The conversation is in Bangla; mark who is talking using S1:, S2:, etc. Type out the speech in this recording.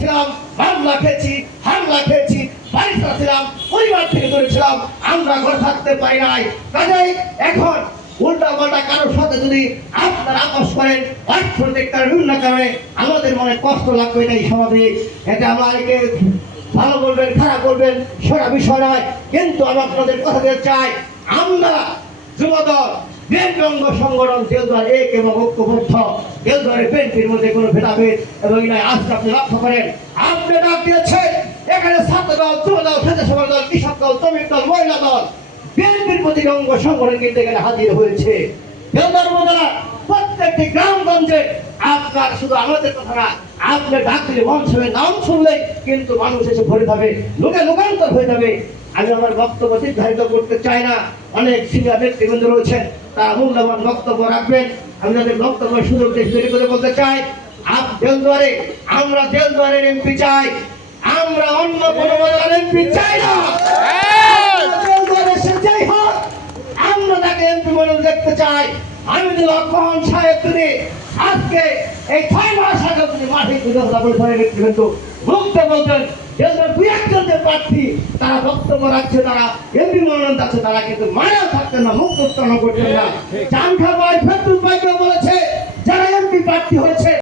S1: ছিলাম হামলা খেয়েছি হামলা খেয়েছি, বাড়ি ছিলাম পরিবার থেকে দূরেছিলাম আমরা ঘরে থাকতে পারি নাই। কাজেই এখন উল্টা পাল্টা কারোর সাথে যদি আপনারা আপোষ করেন অর্থনৈতিক কারণে বিভিন্ন কারণে আমাদের মনে কষ্ট লাগবে এটাই স্বাভাবিক এটা আমাকে ভালো বলবেন, খারাপ বলবেন, সেটা বিষয় কিন্তু আমি আপনাদের কথা দিতে চাই, আমরা যুবদল অঙ্গ সংগঠন দেওদার এক এবং ঐক্যবদ্ধ। দেওদারের বিএনপির মধ্যে কোনো ভেদাভেদ এবং এই নয় আজকে আপনি লক্ষ্য করেন। আপনি ডাক দিয়েছেন, এখানে ছাত্র দল যুব দল, স্বেচ্ছাসেবক দল, কৃষক দল, শ্রমিক দল, মহিলা দল। বিএনপির প্রতি অঙ্গ সংগঠন কিন্তু এখানে হাজির হয়েছে। দেওদার মধ্যে প্রত্যেকটি গ্রামগঞ্জে আপনার শুধু আমাদের কথা না, আপনি ডাক দিলে মঞ্চ নাম শুনলেই কিন্তু মানুষ এসে ভরে যাবে, লোকে লোকান্তর হয়ে যাবে। আমি আমার বক্তব্য নির্ধারিত করতে চাই না। অনেক সিনিয়র নেতৃবৃন্দ রয়েছেন মূল্যবান বক্তব্য রাখবেন। আমি তাদের বক্তব্য সুযোগ তৈরি করে বলতে চাই আপ আমরা এমপি চাই আমরা অন্য কোনো এমপি চাই না। আমরা তাকে এমপি মনোনয়ন দেখতে চাই। আমি যদি লক্ষণ সাহেব যদি আজকে এই ছয় মাস আগে তিনি মাঠে মুক্ত বলতেন দুই প্রার্থী তারা বক্তব্য রাখছে তারা এমপি মনোনয়ন যাচ্ছে তারা কিন্তু মায়া থাকতেন না মুক্ত উত্তোলন করতেন না। চান খাবার ফেরতুল বলেছে যারা এমপি প্রার্থী হয়েছে